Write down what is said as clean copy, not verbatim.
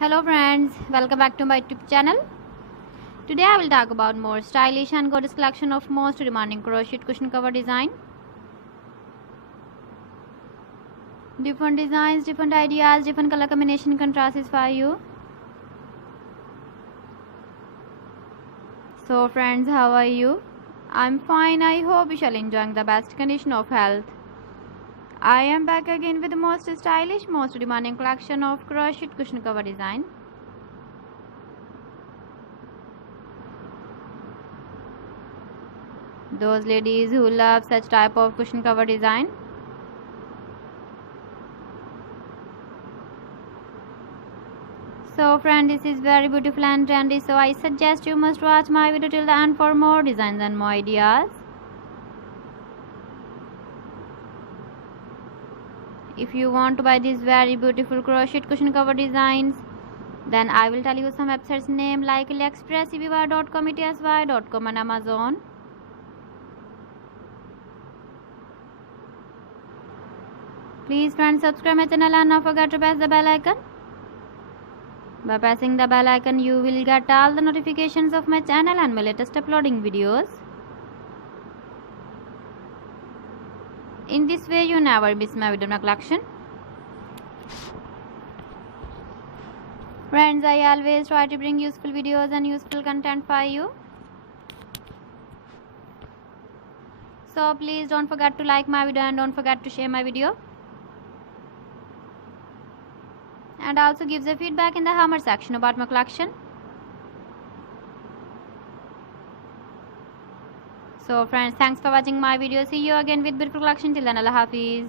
Hello friends, welcome back to my YouTube channel. Today I will talk about more stylish and gorgeous collection of most demanding crochet cushion cover design. Different designs, different ideas, different color combination contrasts for you. So friends, how are you? I'm fine. I hope you shall enjoying the best condition of health. I am back again with the most stylish, most demanding collection of crochet cushion cover design. Those ladies who love such type of cushion cover design. So friend, this is very beautiful and trendy, so I suggest you must watch my video till the end for more designs and more ideas. If you want to buy these very beautiful crochet cushion cover designs, then I will tell you some websites name like AliExpress, eBay.com, etsy.com and Amazon. Please friends, subscribe my channel and don't forget to press the bell icon. By pressing the bell icon, you will get all the notifications of my channel and my latest uploading videos. In this way, you never miss my video collection. Friends, I always try to bring useful videos and useful content for you. So please don't forget to like my video and don't forget to share my video. And also give the feedback in the comment section about my collection. So friends, thanks for watching my video. See you again with beautiful collection. Till then, Allah Hafiz.